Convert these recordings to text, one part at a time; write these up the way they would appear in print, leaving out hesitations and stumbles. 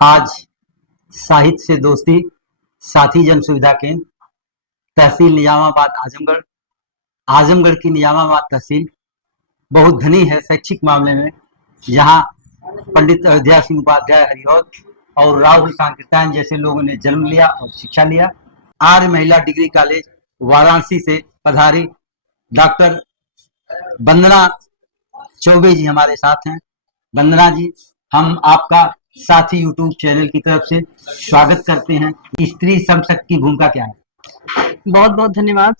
आज साहित्य से दोस्ती साथी जन सुविधा केंद्र तहसील निजामाबाद आजमगढ़। आजमगढ़ की निजामाबाद तहसील बहुत धनी है शैक्षिक मामले में, जहां पंडित अयोध्या सिंह उपाध्याय हरिऔध और राहुल सांकृत्यायन जैसे लोगों ने जन्म लिया और शिक्षा लिया। आर्य महिला डिग्री कॉलेज वाराणसी से पधारी डॉक्टर वंदना चौबे जी हमारे साथ हैं। वंदना जी, हम आपका साथी यूट्यूब चैनल की तरफ से स्वागत करते हैं। स्त्री समशक्ति की भूमिका क्या है? बहुत बहुत धन्यवाद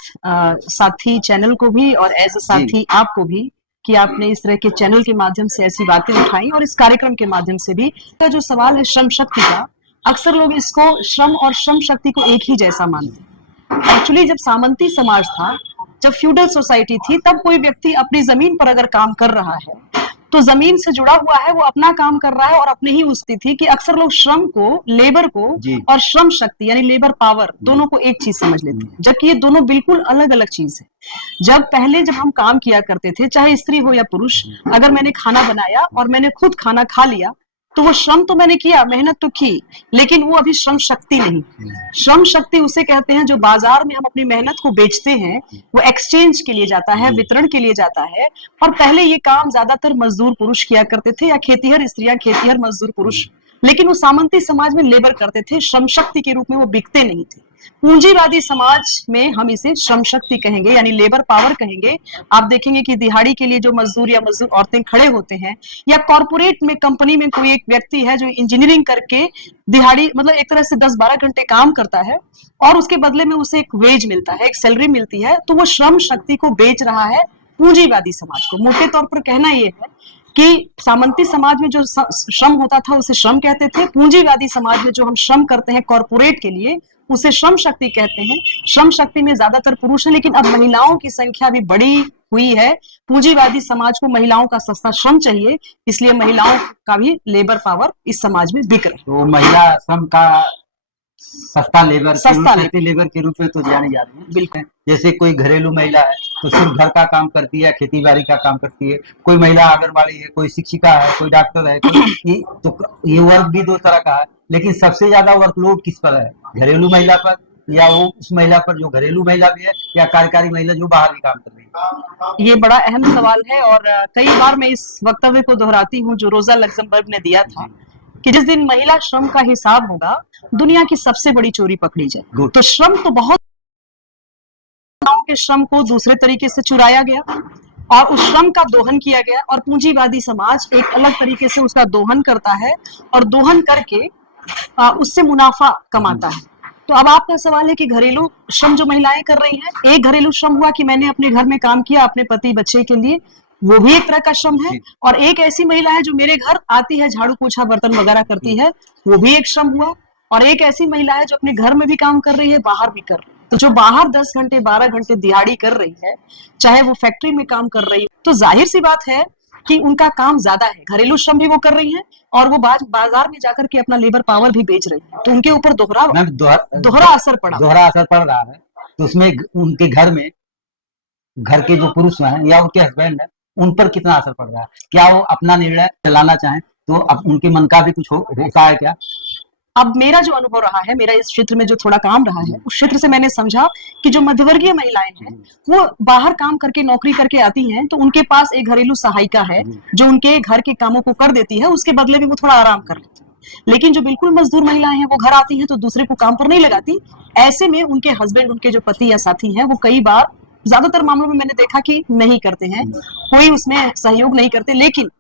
साथी चैनल को भी और एज अ साथी आपको भी कि आपने इस तरह के चैनल के माध्यम से ऐसी बातें उठाई और इस कार्यक्रम के माध्यम से भी। तो जो सवाल है श्रम शक्ति का, अक्सर लोग इसको श्रम और श्रम शक्ति को एक ही जैसा मानते हैं। एक्चुअली जब सामंती समाज था, जब फ्यूडल सोसाइटी थी, तब कोई व्यक्ति अपनी जमीन पर अगर काम कर रहा है तो जमीन से जुड़ा हुआ है, वो अपना काम कर रहा है और अपने ही उसती थी कि अक्सर लोग श्रम को, लेबर को और श्रम शक्ति यानी लेबर पावर दोनों को एक चीज समझ लेते हैं, जबकि ये दोनों बिल्कुल अलग अलग चीज है। जब हम काम किया करते थे, चाहे स्त्री हो या पुरुष, अगर मैंने खाना बनाया और मैंने खुद खाना खा लिया तो वो श्रम तो मैंने किया, मेहनत तो की, लेकिन वो अभी श्रम शक्ति नहीं। श्रम शक्ति उसे कहते हैं जो बाजार में हम अपनी मेहनत को बेचते हैं, वो एक्सचेंज के लिए जाता है, वितरण के लिए जाता है। और पहले ये काम ज्यादातर मजदूर पुरुष किया करते थे या खेतीहर स्त्रियां, खेतीहर मजदूर पुरुष, लेकिन वो सामंती समाज में लेबर करते थे, श्रम शक्ति के रूप में वो बिकते नहीं थे। पूंजीवादी समाज में हम इसे श्रम शक्ति कहेंगे यानी लेबर पावर कहेंगे। आप देखेंगे कि दिहाड़ी के लिए जो मजदूर या मजदूर औरतें खड़े होते हैं, या कॉर्पोरेट में कंपनी में कोई एक व्यक्ति है जो इंजीनियरिंग करके दिहाड़ी मतलब एक तरह से 10-12 घंटे काम करता है और उसके बदले में उसे एक वेज मिलता है, एक सैलरी मिलती है, तो वो श्रम शक्ति को बेच रहा है पूंजीवादी समाज को। मोटे तौर पर कहना यह है कि सामंती समाज में जो श्रम होता था उसे श्रम कहते थे, पूंजीवादी समाज में जो हम श्रम करते हैं कॉर्पोरेट के लिए उसे श्रम शक्ति कहते हैं। श्रम शक्ति में ज्यादातर पुरुष हैं, लेकिन अब महिलाओं की संख्या भी बड़ी हुई है। पूंजीवादी समाज को महिलाओं का सस्ता श्रम चाहिए, इसलिए महिलाओं का भी लेबर पावर इस समाज में बिक रहा है। तो महिला श्रम का सस्ता लेबर के रूप में तो जानी जा रही है। बिल्कुल। जैसे कोई घरेलू महिला है तो सिर्फ घर का काम करती है, खेती बाड़ी का काम करती है। कोई महिला आंगनबाड़ी है, कोई शिक्षिका है, कोई डॉक्टर है, तो ये वर्क भी दो तरह का है। लेकिन सबसे ज्यादा वर्कलोड किस पर है? घरेलू महिला पर, या वो उस महिला पर जो घरेलू महिला भी है, या कार्यकारी महिला जो बाहर भी काम कर रही है? ये बड़ा अहम सवाल है और कई बार मैं इस वक्तव्य को दोहराती हूँ जो रोजा लग्जमबर्ग ने दिया था कि जिस दिन महिला श्रम का हिसाब होगा, दुनिया की सबसे बड़ी चोरी पकड़ी जाए। तो श्रम तो बहुत के श्रम को दूसरे तरीके से चुराया गया और उस श्रम का दोहन किया गया, और पूंजीवादी समाज एक अलग तरीके से उसका दोहन करता है और दोहन करके उससे मुनाफा कमाता है। तो अब आपका सवाल है कि घरेलू श्रम जो महिलाएं कर रही हैं, एक घरेलू श्रम हुआ कि मैंने अपने घर में काम किया अपने पति बच्चे के लिए, वो भी एक तरह का श्रम है। और एक ऐसी महिला है जो मेरे घर आती है, झाड़ू पोछा बर्तन वगैरह करती है, वो भी एक श्रम हुआ। और एक ऐसी महिला है जो अपने घर में भी काम कर रही है, बाहर भी कर रही है। तो जो बाहर 10 घंटे 12 घंटे दिहाड़ी कर रही है, चाहे वो फैक्ट्री में काम कर रही है, तो जाहिर सी बात है कि उनका काम ज्यादा है। घरेलू श्रम भी वो कर रही हैं और वो बाजार में जाकर के अपना लेबर पावर भी बेच रही है, तो उनके ऊपर दोहरा असर पड़ रहा है। तो उसमें उनके घर में, घर के जो पुरुष हैं या उनके हस्बैंड है, उन पर कितना असर पड़ रहा है? क्या वो अपना निर्णय चलाना चाहें तो अब उनके मन का भी कुछ होता है क्या? अब मेरा जो अनुभव रहा है, मेरा इस क्षेत्र में जो थोड़ा काम रहा है, उस क्षेत्र से मैंने समझा कि जो मध्यवर्गीय महिलाएं हैं वो बाहर काम करके नौकरी करके आती हैं, तो उनके पास एक घरेलू सहायिका है जो उनके घर के कामों को कर देती है, उसके बदले में वो थोड़ा आराम कर लेती है। लेकिन जो बिल्कुल मजदूर महिलाएं हैं वो घर आती हैं तो दूसरे को काम पर नहीं लगाती। ऐसे में उनके हस्बैंड, उनके जो पति या साथी हैं, वो कई बार, ज्यादातर मामलों में मैंने देखा कि नहीं करते हैं, कोई उसमें सहयोग नहीं करते। लेकिन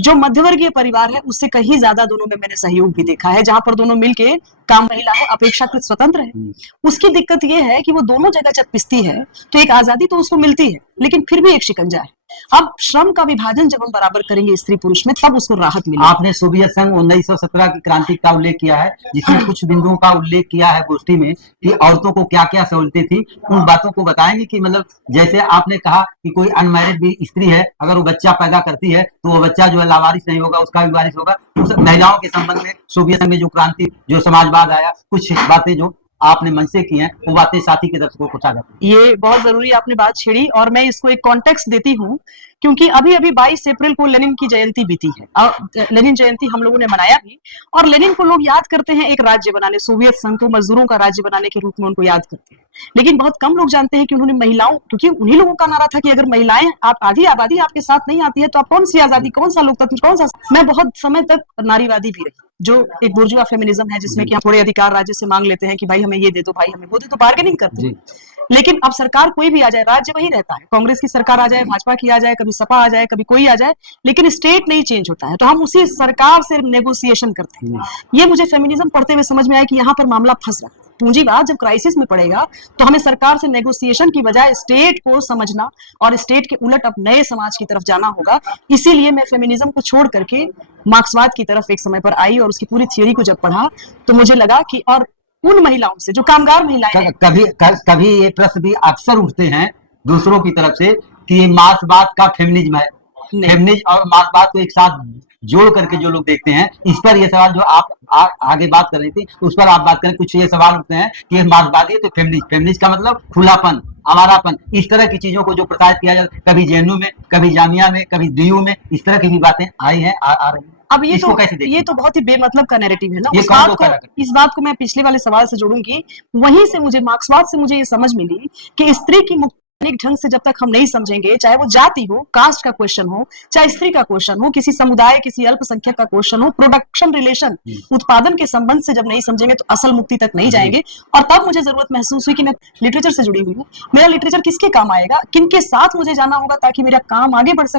जो मध्यवर्गीय परिवार है उससे कहीं ज्यादा दोनों में मैंने सहयोग भी देखा है, जहां पर दोनों मिलके काम, महिला है अपेक्षाकृत स्वतंत्र है। उसकी दिक्कत यह है कि वो दोनों जगह जब पिसती है तो एक आजादी तो उसको मिलती है, लेकिन फिर भी एक शिकंजा है। अब श्रम का विभाजन जब हम बराबर करेंगे स्त्री पुरुष में, तब उसको राहत मिलेगी। आपने सोवियत संघ 1917 की क्रांति का उल्लेख किया है, जिसमें कुछ बिंदुओं का उल्लेख किया है गोष्ठी में कि औरतों को क्या क्या सहूलतें थी। उन बातों को बताएंगे कि मतलब जैसे आपने कहा कि कोई अनमैरिड भी स्त्री है, अगर वो बच्चा पैदा करती है तो वो बच्चा जो है लावारिस नहीं होगा, उसका भी वारिस होगा। उस महिलाओं के संबंध में सोवियत संघ में जो क्रांति, जो समाजवाद आया, कुछ बातें जो आपने मन से की हैं, वो बातें साथी के दर्शकों को साझा करें। ये बहुत जरूरी आपने बात छेड़ी और मैं इसको एक कॉन्टेक्स्ट देती हूँ क्योंकि अभी अभी 22 अप्रैल को लेनिन की जयंती बीती है और लेनिन जयंती हम लोगों ने मनाया भी। और लेनिन को लोग याद करते हैं एक राज्य बनाने, सोवियत संघ को मजदूरों का राज्य बनाने के रूप में उनको याद करते हैं। लेकिन बहुत कम लोग जानते हैं कि उन्होंने महिलाओं, क्योंकि उन्हीं लोगों का नारा था कि अगर महिलाएं, आप आधी आबादी आपके साथ नहीं आती है तो आप कौन सी आजादी, कौन सा लोकतंत्र, कौन सा। मैं बहुत समय तक नारीवादी भी रही, जो एक बुर्जुआ फेमिनिज्म है, जिसमें कि हम थोड़े अधिकार राज्य से मांग लेते हैं कि भाई हमें ये दे दो, भाई हमें वो दे दो, बार्गेनिंग करते हैं। लेकिन अब सरकार कोई भी आ जाए, राज्य वही रहता है, कांग्रेस की सरकार आ जाए, भाजपा की आ जाए, कभी सपा आ जाए, कभी कोई आ जाए, लेकिन स्टेट नहीं चेंज होता है, तो हम उसी सरकार से नेगोशिएशन करते हैं। ये मुझे फेमिनिज्म पढ़ते हुए समझ में आया कि यहाँ पर मामला फंस रहा है। पूंजीवाद जब क्राइसिस में पड़ेगा तो हमें सरकार से नेगोशिएशन की बजाय स्टेट को समझना और स्टेट के उलट अब नए समाज की तरफ जाना होगा। इसीलिए मैं फेमिनिज्म को छोड़ करके मार्क्सवाद की तरफ एक समय पर आई और उसकी पूरी थ्योरी को जब पढ़ा तो मुझे लगा कि और उन महिलाओं से जो कामगार महिलाएं हैं, कभी ये प्रश्न भी अक्सर उठते हैं दूसरों की तरफ से कि ये मार्क्सवाद का फेमिनिज्म है, फेमिनिज्म और मार्क्सवाद को एक साथ जोड़ करके जो लोग देखते हैं, इस पर ये सवाल जो आप आगे बात कर रही थी उस पर आप बात करें। कुछ ये सवाल उठते हैं कि ये मार्क्सवादी है तो फेमिनिस्ट का मतलब खुलापन, हमारापन, इस तरह की चीजों को जो प्रसारित किया जाता है, कभी जेएनयू में, कभी जामिया में, कभी डीयू में, इस तरह की भी बातें आई हैं, आ रही हैं। अब ये तो बहुत ही बेमतलब का नैरेटिव है ना। इस बात को मैं पिछले वाले सवाल से जोड़ूंगी। वहीं से मुझे मार्क्सवाद से मुझे ये समझ मिली कि स्त्री की मुक्ति ढंग से जब तक हम नहीं समझेंगे, चाहे वो जाति हो, कास्ट का क्वेश्चन हो, चाहे स्त्री का क्वेश्चन हो, किसी समुदाय, किसी अल्पसंख्यक का क्वेश्चन हो, प्रोडक्शन रिलेशन, उत्पादन के संबंध से जब नहीं समझेंगे तो असल मुक्ति तक नहीं जाएंगे। और तब मुझे जरूरत महसूस हुई कि मैं लिटरेचर से जुड़ी हुई हूँ, मेरा लिटरेचर किसके काम आएगा, किनके साथ मुझे जाना होगा ताकि मेरा काम आगे बढ़ सके।